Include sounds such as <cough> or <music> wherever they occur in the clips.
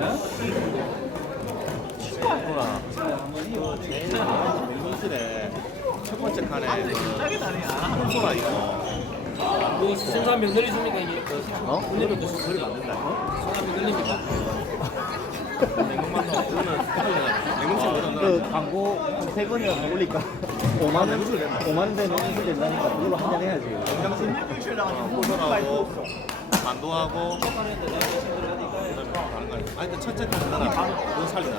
누나 일본술에 첫 번째 칸에 그 콘소라 있고 그 손삼 며느리 줍니까 이게? 어? 오늘은 무슨 소리 만든다 손삼 며느리입니까? 냉동만 넣어 냉동실 그 넣어놓는 광고 한세 번이나 더 올리니까 5만 원, 5만 원 되면 연출 된다니까 그걸로 한잔 해야지. 콘소라하고 만두하고 그다음에 다른 거 아니 근데 첫째 칸은 나는 그건 살리나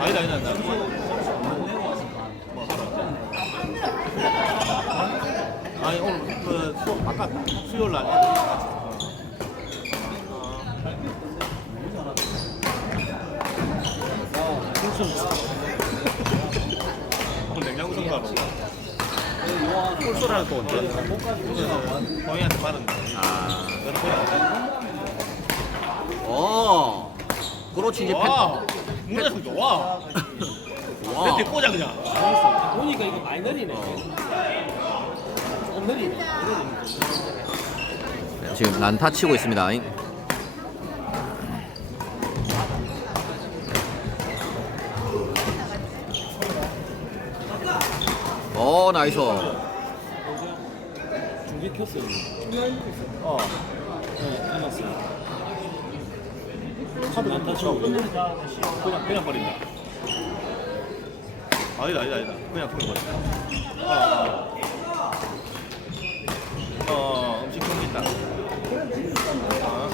아니다 아니다 나 그거 뭐 하러 아니 오늘 그 수업 아까 수요일 날 애들이 같이 오늘 냉장고 성가로 꿀소라는 또 언제? 동이한테 받은 아. 너는 뭐야? 어. 그렇지 이제 팬. 와 문화성 좋아 와. 멘트 꽂아 그냥 보니까 이거 많이 느리네. 느리네. 지금 난타 치고 있습니다. 어 나이스. 중계 켰어요. 어 네. 카드 난타 치고 그냥 그냥 버린다 아니다 아니다 아니다 그냥 그냥 버린다 어, 어. 어 음식 경기 있다 어.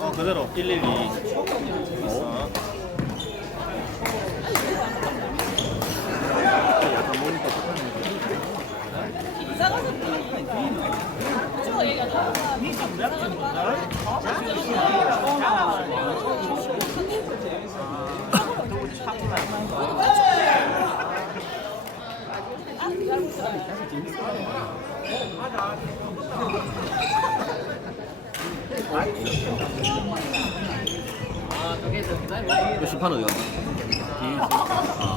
어 그대로 112 어. 그 심판 어디 갔나?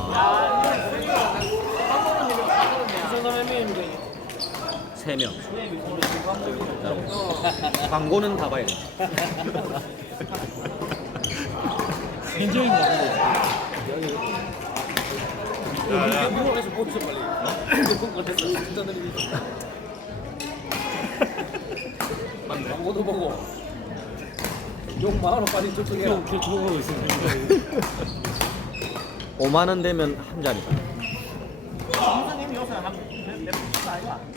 3명. 광고는 다 봐야 돼. 굉장히 많은데 뭐 어? 광고도 보고. 욕 마음으로 빨리 저쪽에. 5만 원 되면 한 잔이다. 선생님 요새 한몇분 아니야?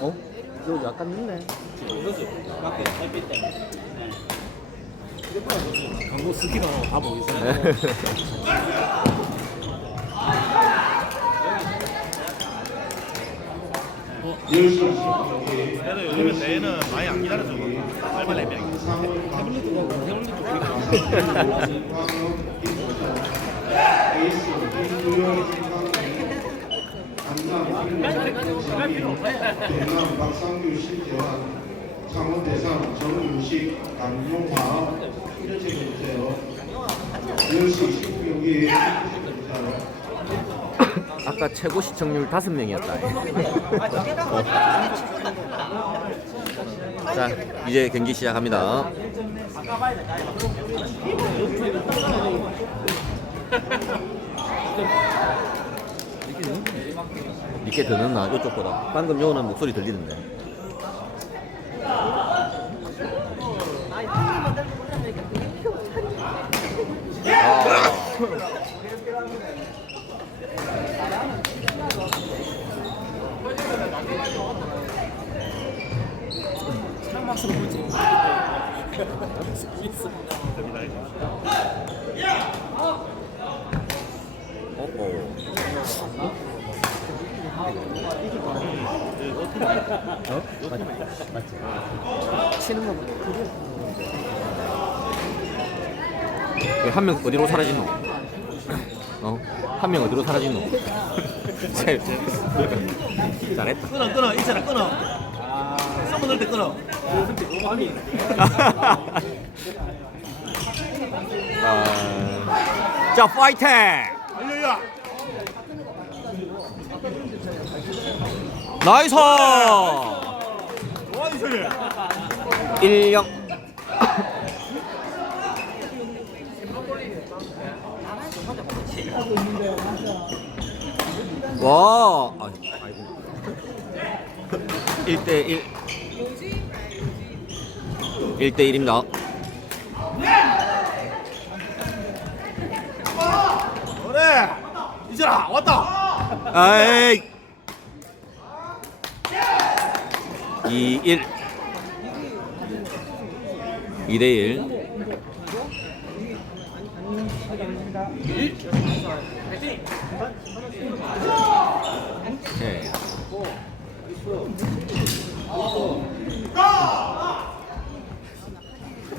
어? 밖에 햇빛 때문에. 광고 스키가 다 보이세요? 그래도 요즘에 대회는 많이 안 기다려줘 빨리빨리 해야 태블릿도 가고 태블릿도 대남 박상규 실재환 창원대상 정유식 강용화 이런 책임주세요. 10시 19경기 아까 최고 시청률 다섯 명이었다. 자, 이제 경기 시작합니다. 이렇게 드는 나 이쪽보다 방금 요는 목소리 들리는데 창막스로 보지. 치는 거 한 명 어디로 사라진 노? 어? 한 명 어디로 사라진 노? 제- 제- 잘했다. 끊어 끊어 이사라 끊어 썸머 넣을 때 끊어 아, 자, 파이팅! 나이스! 와 이소리. 1령. 와, 아, 아이고. 1대 1. 1대 1입니다. 그래. 이제라 왔다. 아이. 2 1. 2대 1.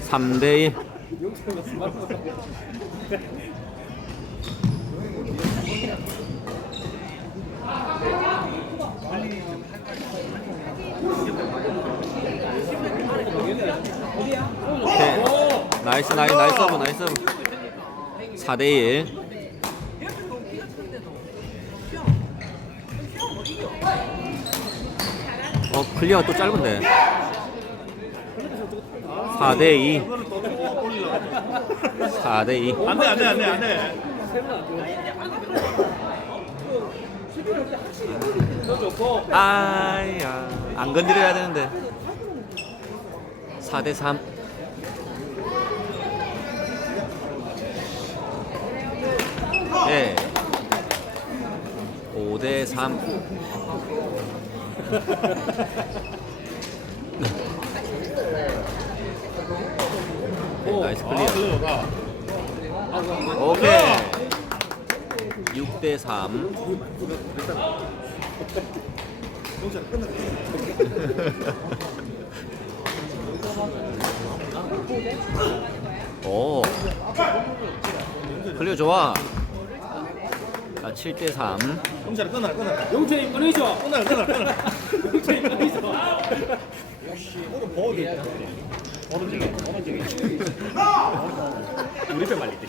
3대 1. 오케이. 나이스 나이스 나이스 서브 나이스 서브 4대1 어 클리어가 또 짧은데 4대 2. 4대 2. 안돼 안돼 안돼 안돼. 아야. 안 건드려야 되는데. 4대 3. 예. 5대 3. <laughs> 나이스 클리어. 클리어가. 오케이. 6대 3. 오. 클리어 좋아. 자, 7대 3. 영철아 끊어라 끊어라. 용천이 꺼내줘. 끊어라 끊어라 끊어라. <laughs> 용천이 꺼내줘. 오른 보호도 있다. 오른쪽에 오른쪽에. 우리 편 말리대.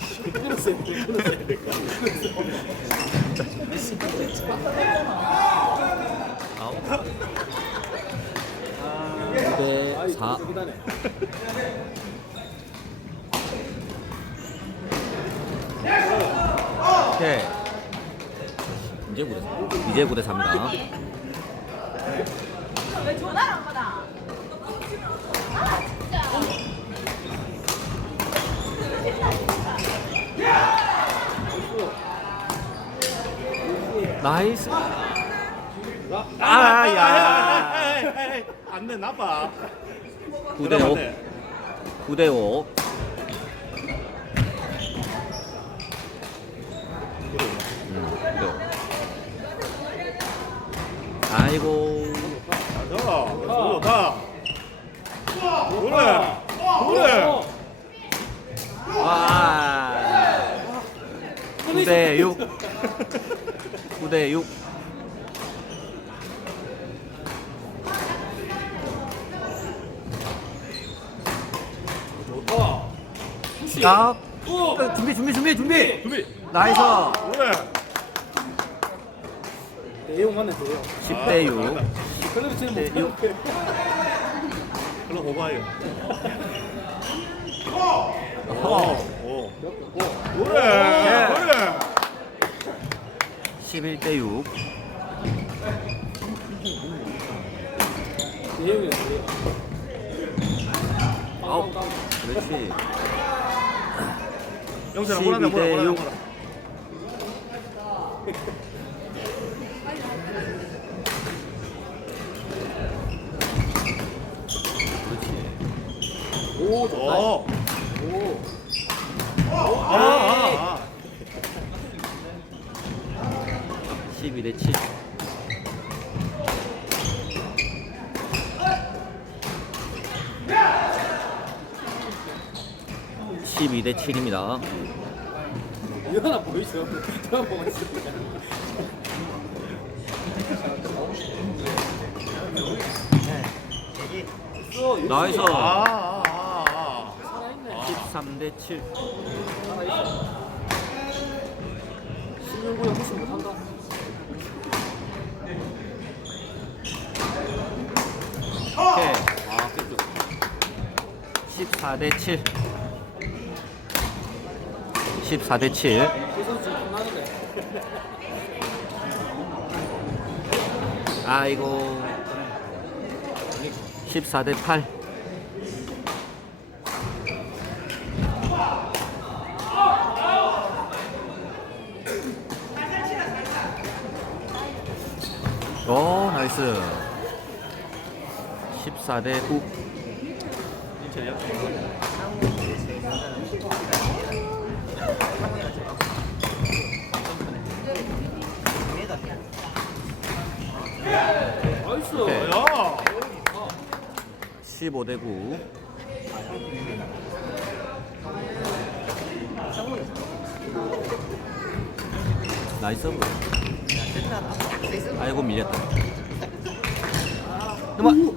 아홉. 9대 4. 오케이. 이제 9대 이제 9대 4입니다. 왜 전화를 안 받아? 나이스. 아 야. 안 돼 나빠. 9대 5. 9대 5. 아이고. 그래. 그래. 와. 9대 6. 9대 6. 자, 준비 준비 준비 준비. 준비. 나이스. 그래. 내용 맞네 내용. 10대 6. 그래도 지금 네, 못 육. 그 럼 오바요. 어. 오. 그래. 그래. 11대 6. 내용이야 내용. 아홉. 그렇지. 영철아 뭐라냐 뭐라 12대 뭐라 6. 뭐라. 오 좋다. 오. 오. 아, 아, 아. 12대 7. (12대 7입니다) 이거 하나 보이죠? 저 있어. 나이스 아, 아, 아, 아. 13대 7. 16구에 무슨 못한다. 오케이. 아, 끝 14대 7. 14대 7. 그 선수 지금 끝나는데. 아이고. 14대 8. 오, 나이스. 14대 9. 나이스. 야 15대 9. 나이스. 아이고 밀렸다. 그만.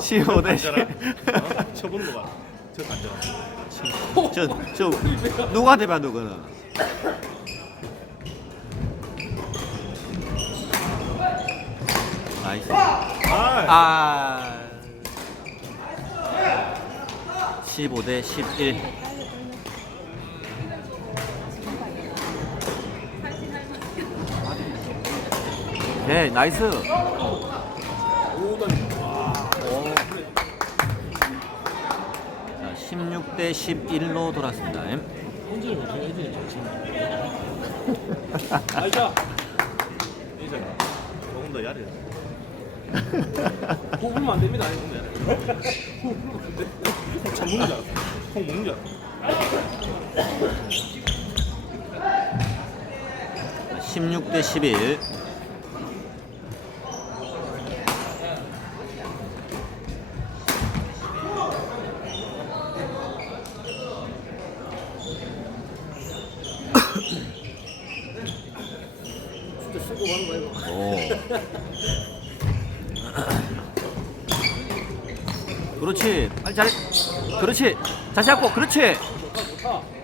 15 대 10. 쳐본 거 봐. 저 간장. 저, 저 누구한테 봐 누구는? 나이스. 아, 아. 15 대 11. 네, 나이스. 자, 16대 11로 돌았습니다. 혼자 왜 저래 애들이 잘 치냐. 알자. 이제 조금 더 야래. 고 불면 안 됩니다. 참 먹는 줄 알았어. 콩 먹는 줄 알았어. 16대 11. 그렇지. 다시 잡고. 그렇지.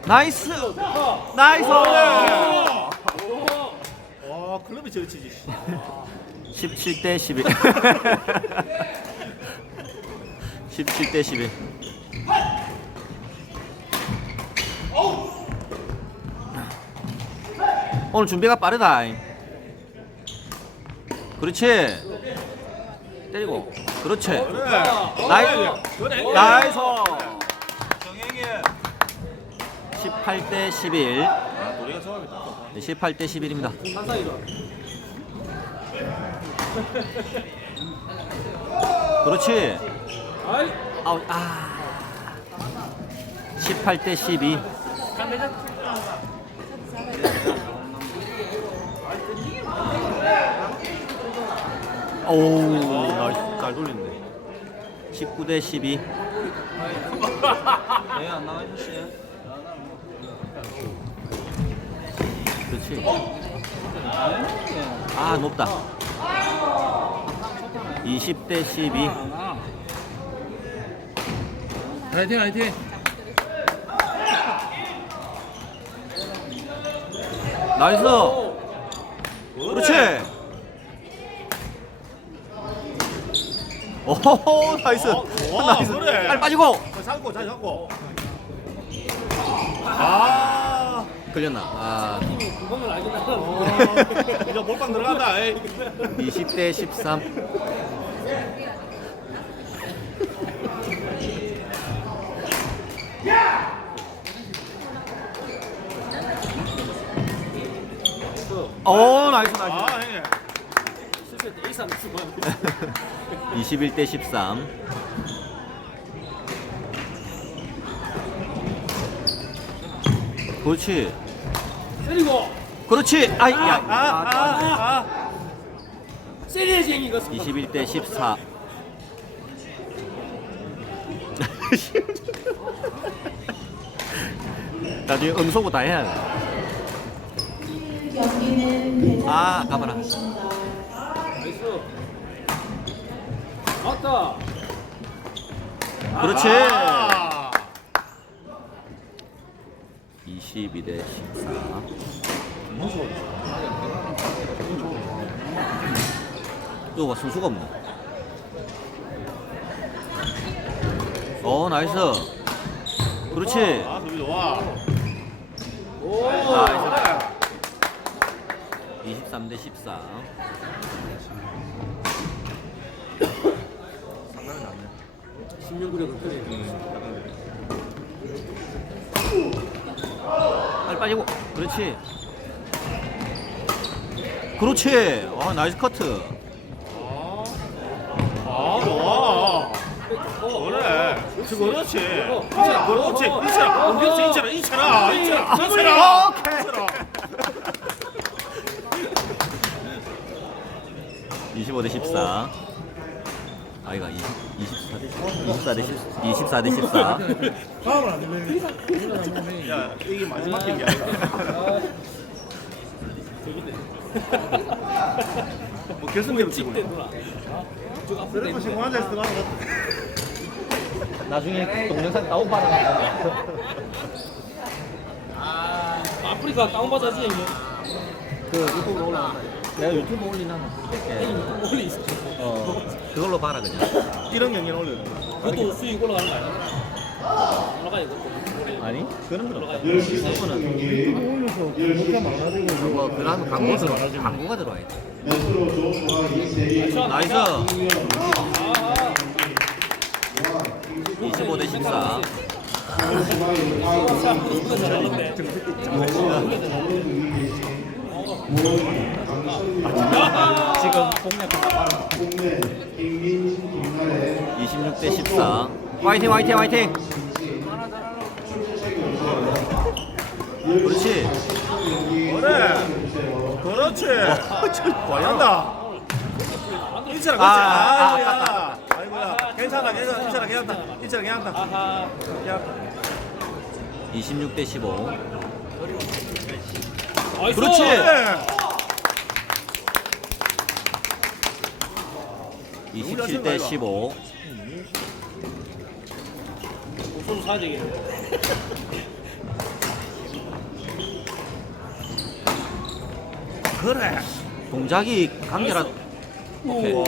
나이스. 나이스. 와, 클럽이 저리 치지. 17대 11. 17대 11. 오늘 준비가 빠르다. 그렇지. 때리고. 그렇지. 나이스. 그래. 나이스. 정행이. 18대 11. 아, 우리가 처음이다. 네, 18대 11입니다. 한사이다. 그렇지. 아웃. 아. 18대 12. 오, 나이스. 잘 돌린네. 19대 12. 왜안 나가셨어요? 그렇지. 아, 높다. 20대 12. 화이팅 화이팅. 나이스. 그렇지. 오호, 나이스. 어, 와, 나이스. 그래. 빨리 빠지고. 어, 잡고, 잘 잡고. 아, 걸렸나? 아, 팀이 그거는 알긴 하는데. 어, <laughs> 이제 몰빵 들어간다. 에이. 20대 13. 오, 나이스, 나이스. 아, 형님. 쓰고 21대 13. 그렇지. 때리고 그렇지. 아이, 야. 아, 아, 아. 세리해지 이거. 21대 14. 나중에 음소거 다 해야 돼. 아, 가봐라. 맞다. 그렇지. 아. 22대 14. 이거 봐, 선수가 없네. 어, 나이스. 그렇지. 아, 수비 좋아. 나이스. 23대 14. 상당히 낫네. 10년 구력은 그래. 빨리 빠지고. 그렇지. 그렇지. 아, 나이스 커트. 아, 좋아. 그래. 그렇지. 그렇지. 그렇지. 이차라. 이차라. 이차라. 이차라. 25 대 14. 아이가 20, 24대 24대 10, 24 대 14. 야, 이게 마지막 경기 아니야? 뭐 결승대로 치고 있네. 그런 거 신고 앉아있어 나는 나중에 동영상 다운 받아 아프리카 다운 받아야지 형님. 그 유튜브로 올라간다 내가 유튜브 올리나 형님 올리 있어. 어 그걸로 봐라 그냥. 이런 경기는 올려. 그것도 수익 올라가는 거 아니야? 올라가 이것도. 아니 그런 건 없다 10시 30분 경기 10시 그거 그러면 광고 들어 광고가 들어와야 돼. 메트로 조수와 이세리 나이스. 아하. 25 대 14. 서울시와의 화학 이거 잘하는데. 지금 공략 국내 김민진 김나래 26대 14. 화이팅 화이팅 화이팅. 그렇지. 그래. 그렇지. 잘한다. 이차라 아, 그렇지. 아, 아이고야. 아이고야. 괜찮아. 괜찮아. 이차라 괜찮다. 이차라 괜찮다. 아하. 야, 26대 15. 나이스. 그렇지. 그래. 27대 15. 옥수수 사야 되겠네. 그래. 동작이 간결한. 오케이. 와.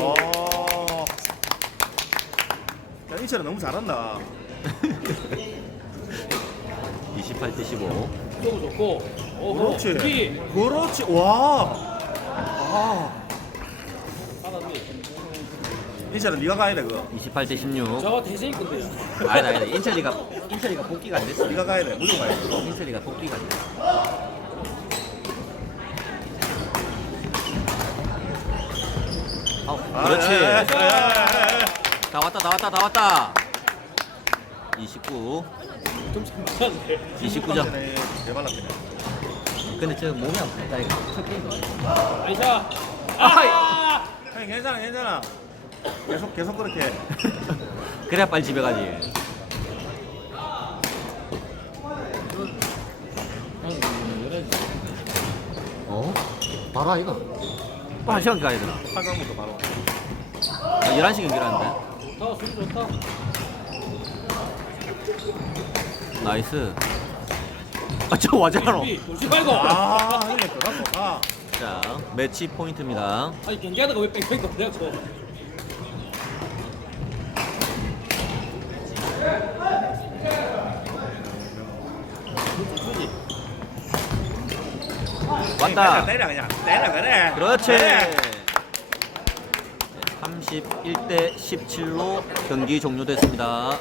야, 이차라 너무 잘한다. 28대 15. 조금 좋고. 어허. 그렇지. 키. 그렇지. 와. 아. 이차라 네가 가야 돼 그거. 28대 16. 저거 대세일 건데요. 아니다 아니다. 인철이가 인철이가 복귀가 안 됐어. 네가 가야 돼. 무조건 가야 돼. 인철이가 복귀가 안 됐어. 아우, 그렇지. 아, 예, 예, 예, 예. 다 왔다 다 왔다 다 왔다. 29. 좀 잘못하는데. 29점. 대발랐네. 근데 저 몸이 아프다 이거. 첫 게임. 아이샤. 아하이. 아하. 형님 괜찮아 괜찮아. 계속 계속 그렇게. <laughs> 그래야 빨리 집에 가지. 어? 바로 아이가. 또한 시간 가야 되나? 8강부터 바로. 아, 11시 경기라는데. 좋다. 수비 좋다. 나이스. 아, 저. 수비. 조심 말고. 아, 형님 들어갔어. 아. 자, 매치 포인트입니다. 아니 경기하다가 왜 뺑뺑 거냐고. 왔다. 내려 그냥. 내려 그래. 그렇지. 그래. 31대 17로 경기 종료됐습니다.